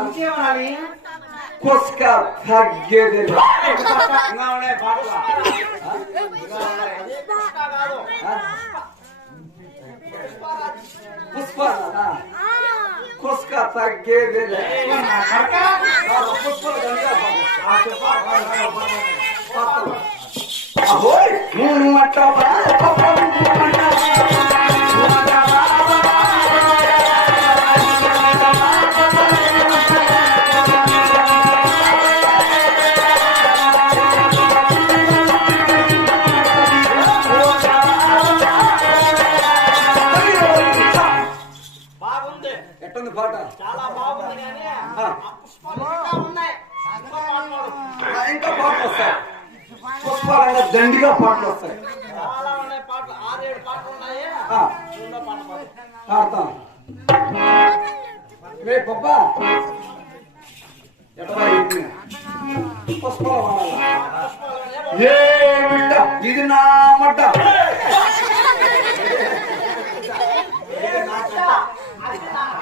ఇంకేమనాలి? కుస్క తగ్గేది పుష్ప కుస్క తగ్గేది చాలా బాగుంది ఇంకా పాటలు వస్తాయి. పుష్పాలంగా దండిగా పాటలు వస్తాయి. చాలా ఉన్నాయి పాటలు, 6-7 పాటలు ఉన్నాయి. ఆడతాం రే పప్పా పుష్పాల ఏ బిడ్డ ఇది నా మడ్డ అట్ట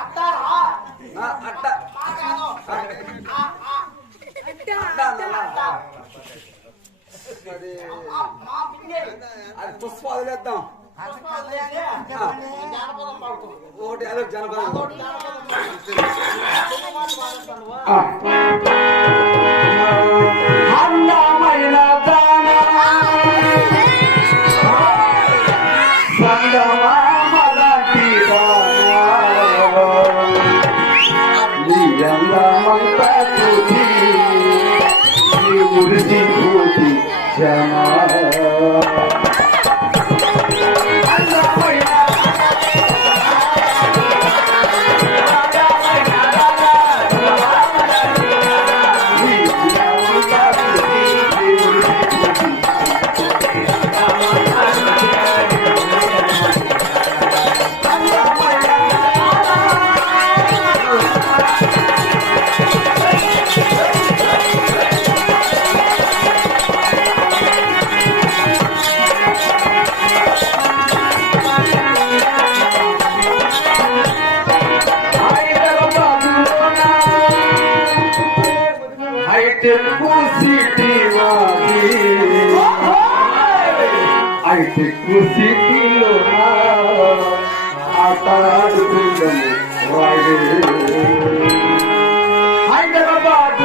అది పుష్ప వదిలేద్దాం. ఒకటి అదే జనపదం అందమైన ఉరిది పూతి జమా అయితే సిటీలో ఆటాడుకుందాము వాడే హైదరాబాద్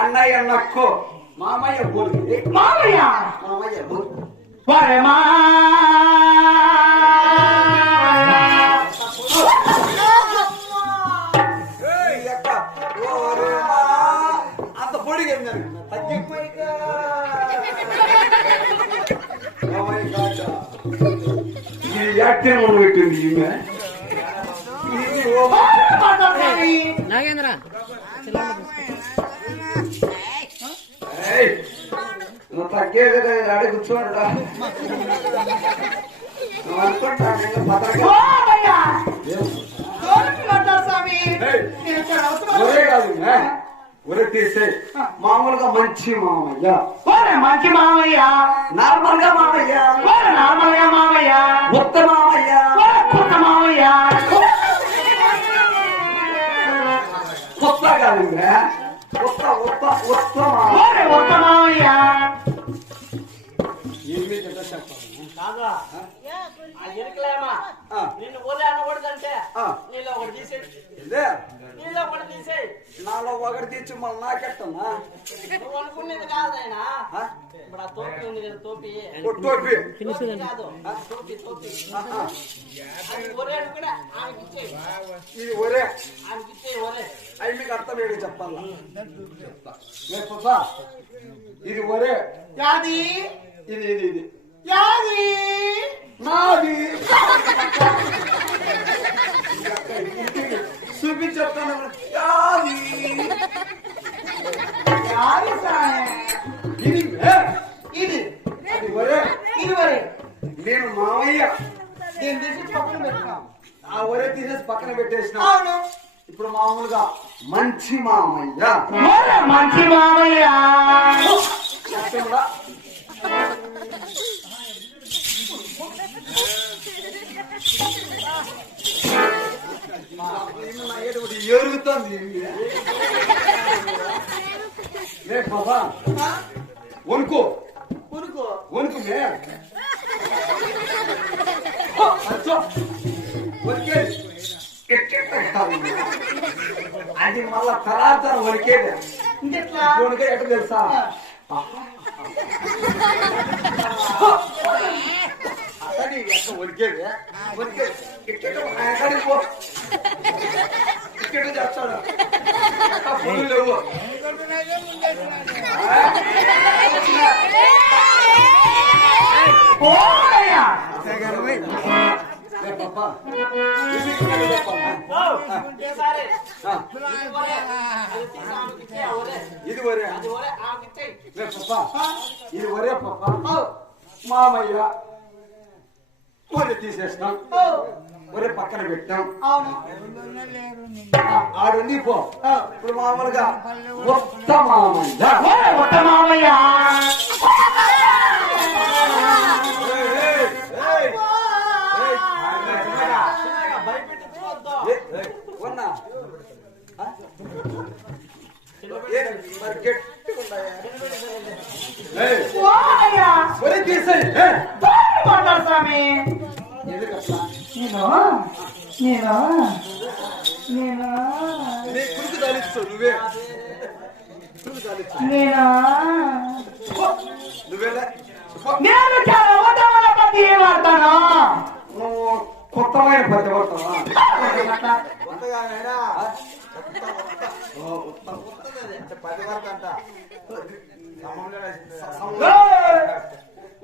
అన్నయ్య నక్కో మామయ్య బోల్కి మామయ్య మామయ్య బోల్ వరమా అంత పొడిగా తగ్గిపోయి యాక్టివ్ మనం పెట్టింది ఈమె నాగేంద్ర నువ్వు తగ్గే కదా ఆడే కూర్చోండా నువ్వు అనుకుంటా ఒరే కాదు ఒరే తీసే మామూలుగా మంచి మామయ్య మంచి మామయ్య నార్మల్ గా మామయ్య నార్మల్ గా మామయ్య కొత్త మామయ్య కొత్త మామయ్య కొత్త కాదు కొత్త కొత్త కొత్త మామయ్య ఏమి ఎట్లా చెప్పాలి? కాదా ఆ ఎరుకలేమా ఆ. నిన్ను ఊరే అనకూడదంటే ఆ. నీలో ఒకటి తీసేయి ఇదే నీలో ఒకటి తీసేయి నాలో ఒకటి తెచ్చి మళ్ళీ నాకెట్టన్నా? నువ్వు అనుకునేది కాదైనా ఆ? ఇప్పుడు ఆ తోపి ఉంది కదా తోపి ఓ టోపీ. తోపి కాదు తోపి తోపి ఆహా. అది ఒరే అనుకునే ఆమెకి ఇచ్చేయి ఇది ఒరే ఆమెకి ఇచ్చేయి ఒరే అవి మీకు అర్థం ఏంటి చెప్పాలా? చెప్తా. లే పాపా, ఇది ఒరే. యాది ఇది ఇది ఇది యాది నాది. చూపించేస్తాను. యాది. యాది సాయ్ ఇది ఏ? ఇది అది ఒరే. ఇది వరే నేను మావయ్య. దీన్ని తీసి పక్కన పెట్టుకున్నాం. ఆ ఒరే తీసేసి పక్కన పెట్టేసిన. అవును ఇప్పుడు మామూలుగా మంచి మామయ్య. ఒరే మంచి మామయ్య చెప్పండా? ఎరుగుతుంది. లే బాబా, వణుకో ఉరుకు వణుకు మే. అచ్చో, వణికేది. ఎక్కెట్ట కాదు. అది మళ్ళా తర్వాత వణికేది. ఇంకెట్లా వణికే ఎట్ట తెలుసా? అతని ఎట్ట వణికేది. వణికేది ఎక్కెట్ట ఎక్కడికి పో. ఎక్కెట్ట చేస్తాడు. ఎక్క పొడులు లేవు. పోయా లే పాపా, ఇది ఇక్కడ చెప్పమ్మా. ఒకేసారి ఆ, ఇది ఒరే అది తీసి ఆమెకి ఇచ్చేయి ఆ ఒరే ఇది ఒరే. అది ఒరే ఆమెకి ఇచ్చేయి లే పాపా, ఇది ఒరే పాపా. మామయ్య ఒరే తీసేసినాం. ఒరే పక్కన పెట్టాం. అవును ఆడుంది పో. ఇప్పుడు మామూలుగా ఒక్క మామయ్య. ఒరే ఒక్క మామయ్య ఏయ్, ఏయ్, ఏయ్. ఏయ్, చిన్నగా భయపెట్టించుకోవద్దు ఉన్నా? ఆ? ఏ, మరి గట్టిగా ఉన్నాయా? ఏయ్, పోయా ఒరే తీసేయ్. ఏయ్, మాట్లాడు స్వామి ఎందుకట్లా? నేను నీ కురుకు దాలిచ్చు నువ్వే. కురుకు దాలిచ్చు నేను నువ్వేలే. నేను చాలా ఉత్తమమైన పద్ధతి వాడతాను నువ్వు కొత్తమైన పద్ధతి పడతావా? కొత్తగా అయినా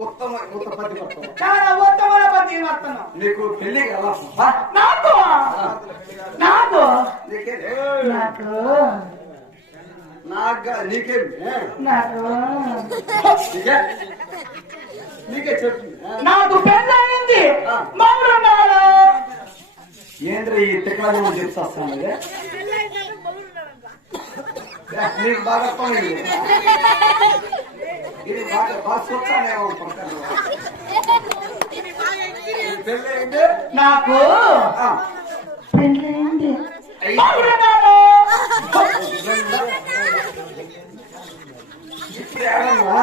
ఉత్తమ ఉత్త పద్ధతి పడతావా? చాలా ఉత్తమమైన పద్ధతి వాడతాను నీకు పెళ్లి కదా పాపా? నాకు నాకు నీకే నాకు నాకు నీకేం నాకు నీకే నీకే చెప్పు. నాకు పెళ్ళయింది మౌరున్నాడు ఏంద్ర ఈ తిక్కల చెప్తాను. నీకు బాగా పని ఇది బాగా బాగా చూస్తానేమో పడతాను. పెళ్ళి అయింది? నాకు ఆ. పెళ్ళయింది మౌరున్నాడు ఇప్పుడు ఏమన్నా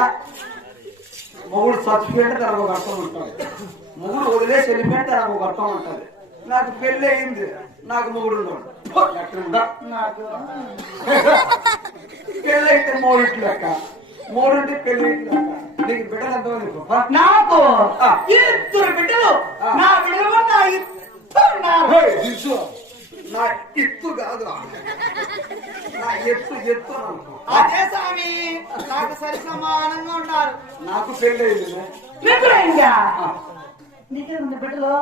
మొగుడు చచ్చిపోయింటే తనకు ఒక అర్థం ఉంటుంది. మొగుడు వదిలేసి వెళ్ళిపోయింటే తనకు ఒక అర్థం ఉంటుంది. నాకు పెళ్లి అయింది, నాకు మొగుడు ఉన్నాడు. ఎక్కడుందా? నాకు పెళ్లి అయితే మూడింటి లెక్క, మూడింటి పెళ్లి లెక్క. నీకు బిడ్డలు ఎంతమంది పాపా? నాకు ఆ. ఇద్దరు బిడ్డలు ఆ. నా బిడ్డలు నా ఇద్దరు ఉన్నారు. ఏయ్, దించు. నా ఎత్తు కాదు, నా ఎత్తు ఎత్తు అనుకో. అదే స్వామి నాకు సరి సమానంగా ఉన్నారు. నాకు పెళ్లి అయింది. నిద్రైందా నీకేముంది బిడ్డలు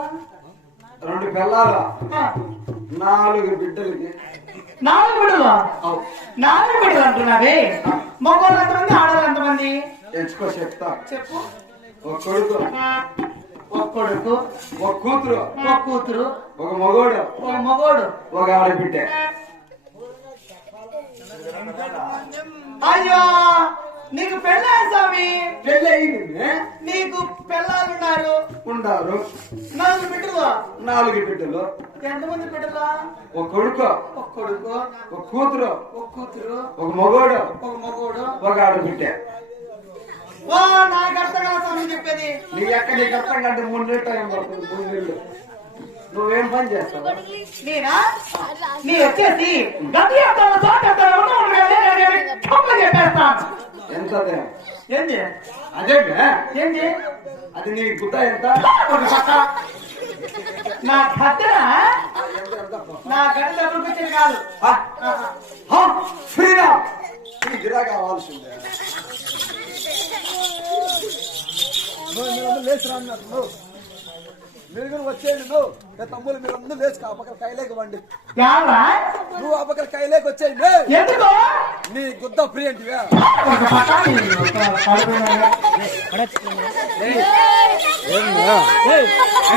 2 పిల్లలు, ఆ, 4 బిడ్డలకి. 4 బిడ్డలు అవు. 4 బిడ్డలు అంటున్నావే మగవాళ్ళు ఎంతమంది ఆడవాళ్ళు ఎంతమంది ఎంచుకో చెప్తా. చెప్పు ఒక కొడుకు, ఒక కొడుకు ఒక కూతురు, ఒక కూతురు ఒక మగోడు, ఒక మగోడు. ఒక ఆడబిడ్డ. అయ్యో నీకు పెళ్ళా స్వామి పెళ్లి అయింది. నీకు పిల్లలు ఉన్నారు ఉండారు 4 బిడ్డలు 4 బిడ్డలు. ఎంతమంది బిడ్డలు ఒక కొడుకు, ఒక కొడుకు ఒక కూతురు, ఒక కూతురు ఒక మగోడు, ఒక మగోడు. ఒక ఆడబిడ్డ. ఓ నాకు అర్థం కాదు స్వామి చెప్పేది. నీకు అర్థం కంటే 3 నెలలు టైం పడుతుంది. 3 నెలలు నువ్వేం పని చేస్తావు? నేనా నీ వచ్చేసి గది ఎత్తాను చోట చెప్పేస్తాను. ఎంత ఏంది అదే ఏంది అది నీ గుట్ట ఎంత? నా గద్దె నా గడ్డ డబ్బులు పెట్టింది కాదు. ఫ్రీనా నీ గిరా కావాల్సిందే. లేచి రాన్నారు మీరు కూడా వచ్చేయండి. నువ్వు తమ్ముళ్ళు మీరందరూ లేచి ఆ పక్కన కైలేకి వండి. నువ్వు ఆ పక్కన కైలేకి వచ్చేయండి. ఎందుకు నీ గుద్ద ఫ్రీ అంటివా?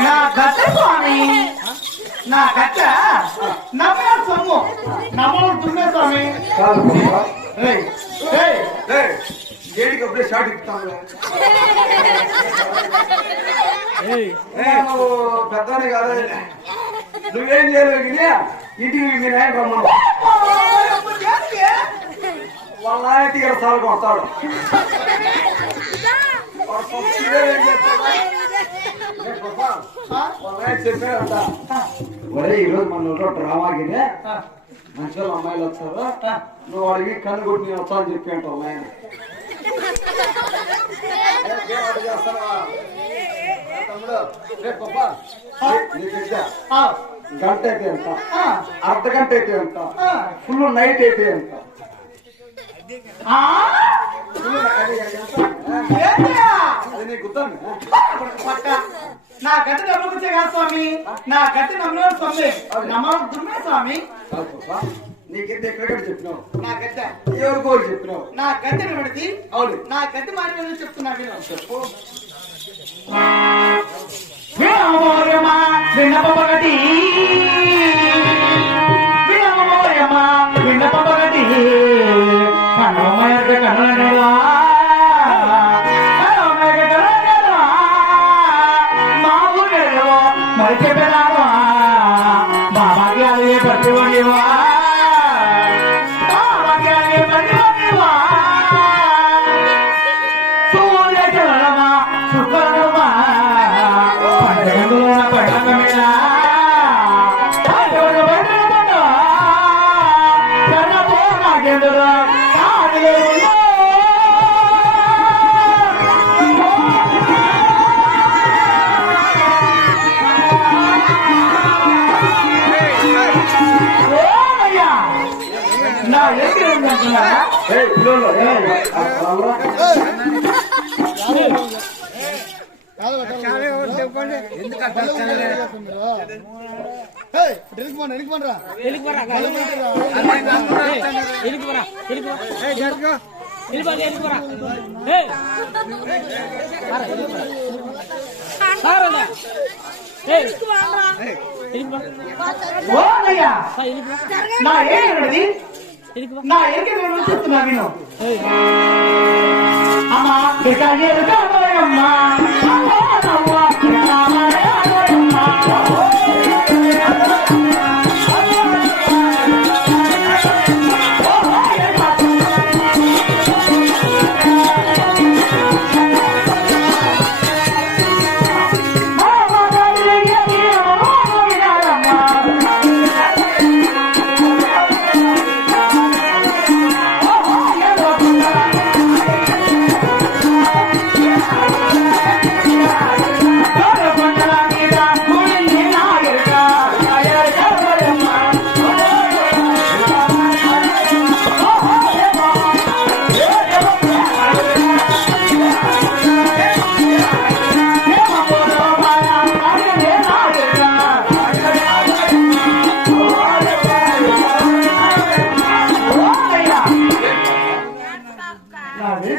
నా గట్ట స్వామి నా గట్ట నమ్మే సొమ్ము నమ్మలు దుమ్మే స్వామి. ఏడికి అప్పుడే షాట్ ఇస్తాను. పెద్దవాడిని కాదు. నువ్వేం చేయలేవు. ఇంటికి మీ నాయన రమ్మను. వాళ్ళ నాయన ఇక్కడ సార్ కొడతాడు. వాళ్ళ నాయన చెప్పాడంట, ఒరే ఈరోజు మన ఊళ్ళో డ్రామాకి మంచి వాళ్ళు అమ్మాయిలు వస్తారు, నువ్వు వాడికి కన్ను కొట్టి నేను వస్తా అని చెప్పి అంట వాళ్ళ ఆయన. తమ్ముడు రేపు గంట అయితే ఎంత, అర్ధ గంట అయితే ఎంత, ఫుల్ నైట్ అయితే ఎంత? అది నీకు గుర్తుంది. నా గట్టి డబ్బులు వచ్చే కాదు స్వామి, నా గట్టి నమ్మే స్వామి నమ్మలు దుమ్మే స్వామి. నీకెంత ఎక్కడ చెప్పినావు? నా గడ్డ ఎవరికో చెప్పినావు. నా గడ్డను పెడితే అవును నా గడ్డి మాట చెప్తున్నా విను. చెప్పు. విన్నపగటి విన్నపగటి కన్నమయ్య కన్నడేవా మా ఊళ్ళో మరి చెప్పేదావా మా భాగ్యాలే పట్టుకోనివా నా ఎక్కడ ఉందంటున్నా నా ఏంటి నా ఎరికి చెప్తున్నా విను. అమ్మా అమ్మా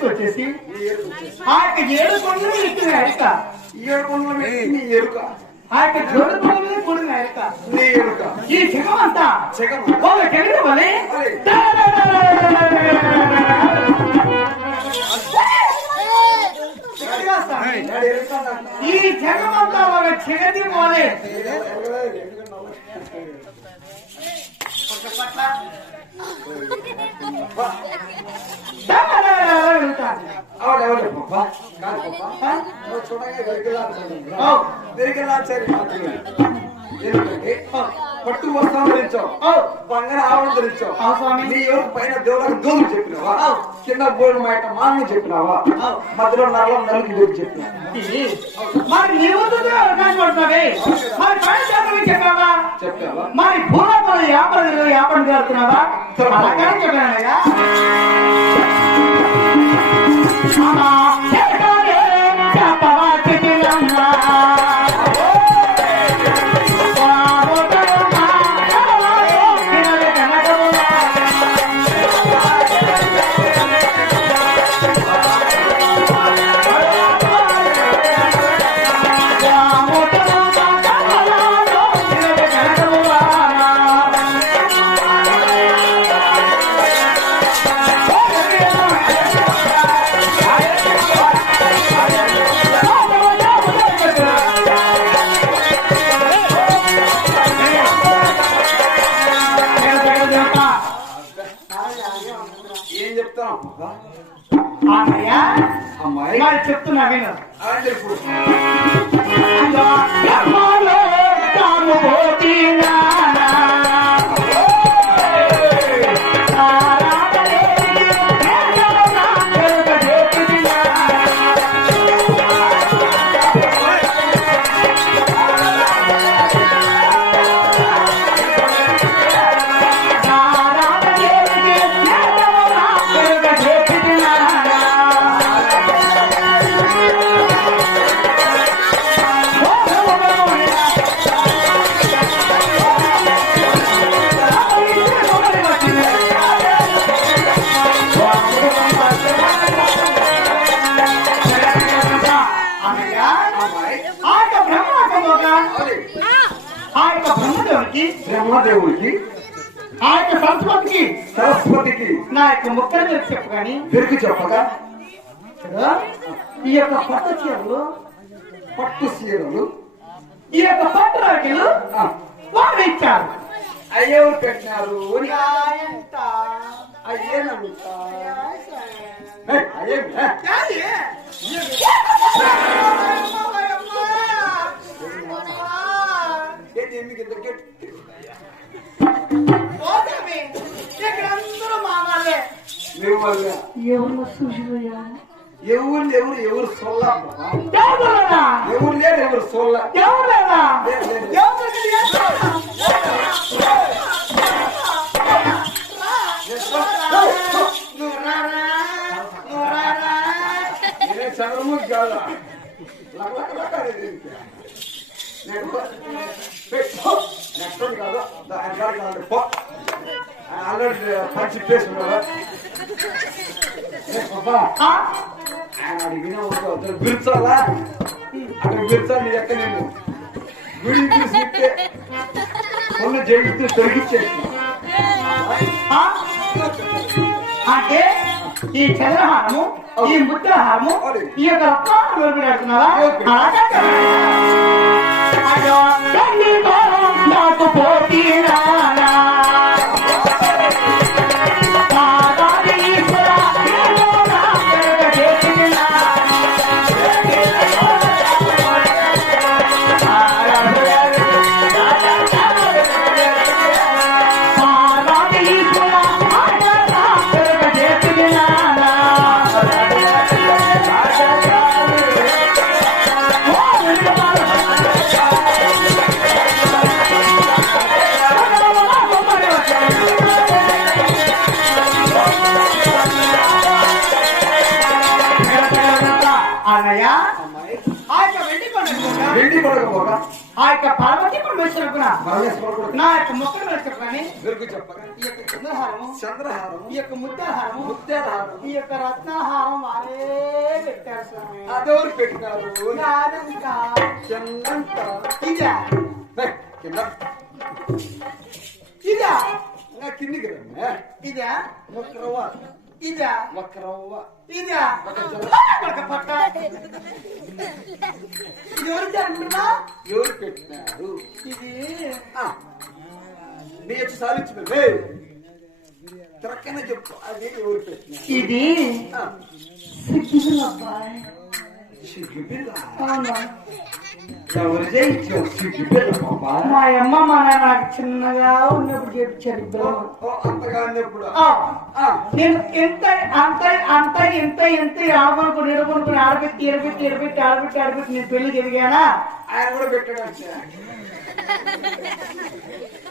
వచ్చేసి ఆ యొక్క 7 కొండలు ఎక్కిన ఎరుక, 7 కొండలు నీ ఎరుక, ఆ యొక్క 7 కొండల మీద కూడిన ఎరుక నీ ఎరుక. ఈ జగమంతా ఒక కెమెరా వలె ఈ జగమంతా ఒక జగతి వలె వెళ్తాను. ఎవరు పాపా కాదు పాపా నువ్వు చూడగా వెరికెళ్ళాచారి మాత్రమే ఎందుకంటే పట్టు వస్త్రం ధరించావు బంగారు ఆవరణ ధరించావు నీ ఎవరికి పైన దేవులకు దూరం చెప్పినావా కింద బోర్డు మాట మాను చెప్పినావా మధ్యలో నల్లని దూరం చెప్పినావా మరి నీవు చెప్పావా చెప్పావా మరి భూలోపల వ్యాపారం జరుగుతున్నావా అలాగే చెప్పానయ్యా ఏం చెప్తాను అమ్మాయి మరి చెప్తున్నా విను ఇప్పుడు బ్రహ్మదేవుడికి ఆ యొక్క సరస్వతికి నా యొక్క ముక్కల మీద చెప్పు కానీ పెరుగు చెప్పగా ఈ యొక్క పట్టు చీరలు పట్టు చీరలు ఈ యొక్క పట్టు రాఖీలు వాళ్ళు ఇచ్చారు అయ్యేవారు పెట్టినారు అయ్యేనంట మీకు ఇంత గట్టి ఎవరు సొల్లా ఎవరు లేరు ఎవరు సొల్లా చంద్రముఖి కాదా నెక్స్ట్ కాదు ఆల్రెడీ పంచి చేసుకున్నాడా ఆయన అడిగిన పిలిచాలా అక్కడ పిలిచాలి ఎక్క నేను గుడి పిలిచితే కొన్ని జరుగుతూ తొలగించేసి అంటే ఈ చంద్రహారము ఈ ముద్రహారము ఈ యొక్క రత్నాలు పెడుతున్నారా నాకు పోటీ ఆ యొక్క పార్వతీ పరమేశ్వరుడు నా యొక్క మొక్కలు చెప్పని ఈ యొక్క చంద్రహారము ఈ యొక్క ముత్యాహారము ఈ యొక్క రత్నాహారం వారే పెట్టారు స్వామి. అదెవరు పెట్టినారు ఇదా ఇదా కిందికి ఇదా ఒక్కరవ్వ ఇదా ఒక్కరవ్వ ఇదా ఒక పట్ట ఇది ఎవరు జరుగుతుందా ఎవరు పెట్టినారు ఇది నీ వచ్చి సాధించింది తిరక్కనే చెప్పు అది ఎవరు పెట్టిన ఇది సిగ్గులు అబ్బాయి. సిగ్గుపిల్ల అవునా? ఎవరు చేయించావు సిగ్గుపిల్ల పాపా మా అమ్మ మా నాన్న నాకు చిన్నగా ఉన్నప్పుడు చేపించారు ఇద్దరు. అంతగా అన్నప్పుడు నేను ఎంత ఆడబడుకుని ఎడబడుకుని ఆడబెట్టి నేను పెళ్లి తిరిగానా? ఆయన కూడా పెట్టాడు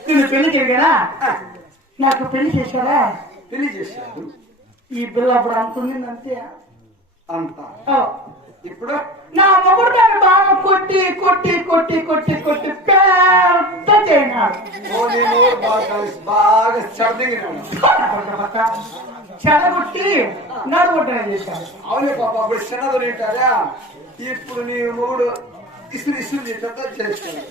నేను పెళ్లి తిరిగానా? నాకు పెళ్లి చేశారా? పెళ్లి చేశాడు ఈ పిల్ల అప్పుడు అంతుంది అంతే. అంత ఇప్పుడు నా మొగుడు దాన్ని బాగా కొట్టి పెద్ద చేయనాడు. నేను బాగా చెడదిగినాడు చెడగొట్టి నడుగొట్టిన చేశాడు. అవునే పాప అప్పుడు చిన్నది తింటారా ఇప్పుడు నీ మూడు ఇసురు చేస్తాడు.